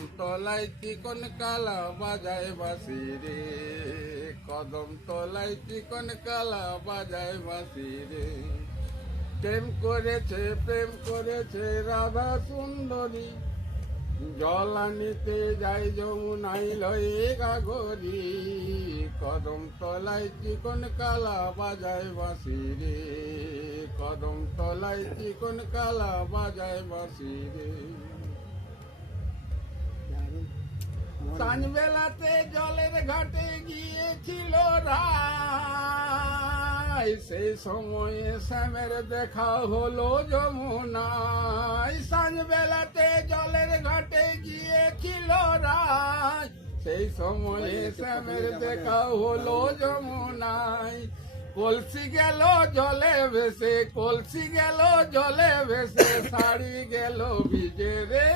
কদম তলায় চিকন কালা বাজায় বাঁশি রে, কদম তলায় চিকন কালা বাজায় বাঁশি রে। প্রেম করেছে রাধা সুন্দরী, জল আনিতে যাই যমুনাই লয়ে গাগরি, কদম তলায় চিকন কালা বাজায় বাঁশি রে, কদম তলায় চিকন কালা বাজায় বাঁশি রে। সাঁঝবেলাতে জলের ঘাটে গিয়েছিল রায়, সেই সময়ে শ্যামের দেখা হলো যমুনায়। সাঁঝবেলাতে জলের ঘাটে গিয়েছিল রায়, সেই সময়ে শ্যামের দেখা হলো যমুনায়। কলসি গেল জলে ভেসে, কলসি গেল জলে ভেসে, শাড়ি গেল ভিজে রে,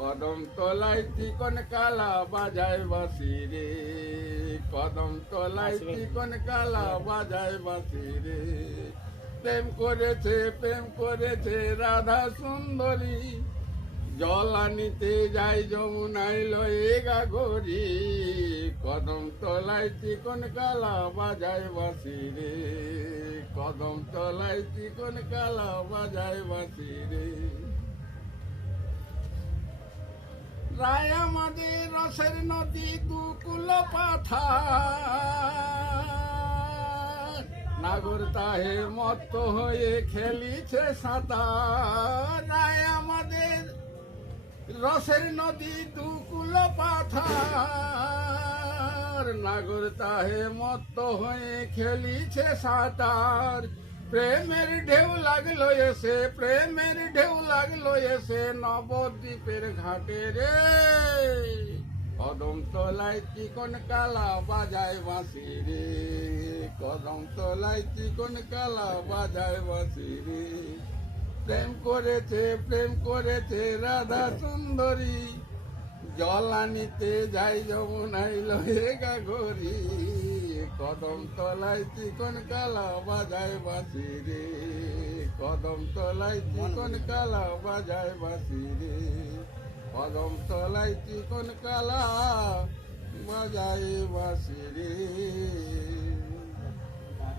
কদম তলায় চিকন কালা বাজায় বাঁশি রে, কদম তলায় চিকন কালা বাজায় বাঁশি রে। প্রেম করেছে রাধা সুন্দরী, জল আনিতে যাই যমুনায় লয়ে গাগরি, কদম তলায় চিকন কালা বাজায় বাঁশি রে, কদম তলায় চিকন কালা বাজায় বাঁশি রে। রায় আমাদের রসের নদী দুকুল পাথার, নাগর তাহে মত্ত হয়ে খেলিছে সাঁতার। রায় আমাদের রসের নদী দুকুল পাথার, নাগর তাহে মত্ত হয়ে খেলিছে সাঁতার। প্রেমের ঢেউ লাগলো এসে, প্রেমের ঢেউ লাগলো এসে নবদ্বীপের ঘাটে রে, কদম তলায় চিকন কালা বাজায় বাঁশি রে, কদম তলায় চিকন কালা বাজায় বাঁশি রে। প্রেম করেছে রাধা সুন্দরী, জল আনিতে যাই যমুনাই লয়ে গাগরি, কদম তলায় চিকন কালা বাজায় বাঁশি রে, কদম তলায় চিকন কালা বাজায় বাঁশি রে, কদম তলায় চিকন কালা বাজায় বাঁশি রে।